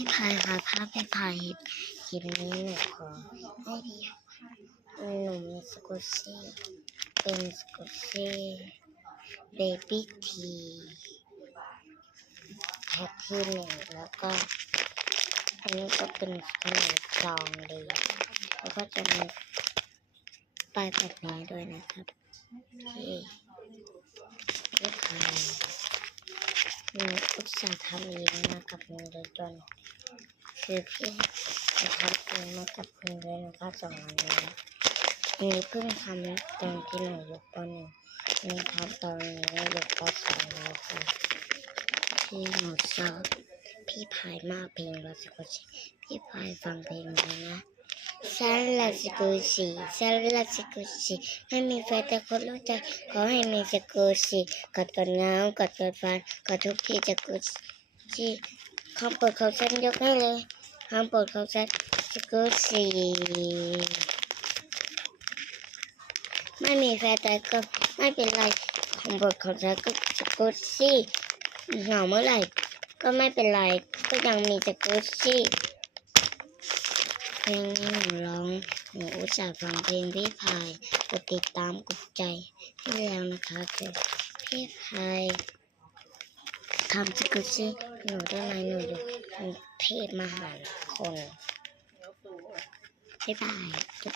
พี่พายค่ะภาพพี่พายคลิปนี้หนูขอให้ดีหนูมีสกูชี่เป็นสกูชี่เบบี้ทีแพ็คที่หนึ่งแล้วก็อันนี้ก็เป็นขนมซองเลยแล้วก็จะมีป้ายแบบนี้ด้วยนะครับพี่พายหนูอุตส่าห์ทำเองนะกับมือโดยตรงคือพี่จะทำเองมากับคุณเลยนะคะ2 วันนี้นี่เพิ่งทำตอนที่หนูอยู่ป .1 นี่ครับตอนนี้อยู่ป .2 แล้วค่ะที่หนูชอบพี่พายมากเพลงเราสกุชีพี่พายฟังเพลงนี้นะฉันรักสกุชีฉันรักสกุชีไม่มีแฟนแต่คนรู้ใจขอให้มีสกุชีกอดกอดเงากอดกอดฟันกอดทุกที่สกุชีของโปรดของฉันยกให้เลยของโปรดของฉันสกุชีไม่มีแฟนแต่ก็ไม่เป็นไรของโปรดของฉันก็สกุชีเหงาเมื่อไหร่ก็ไม่เป็นไรก็ยังมีสกุชี่เพลงนี้หนูร้องหนูอุตส่าห์ฟังเพลงพี่พายกดติดตามกดใจให้แล้วนะคะคือพี่พายทำสกุชี่หนูได้ไหมหนูอยู่กรุงเทพมหานครพี่พายจุ๊บ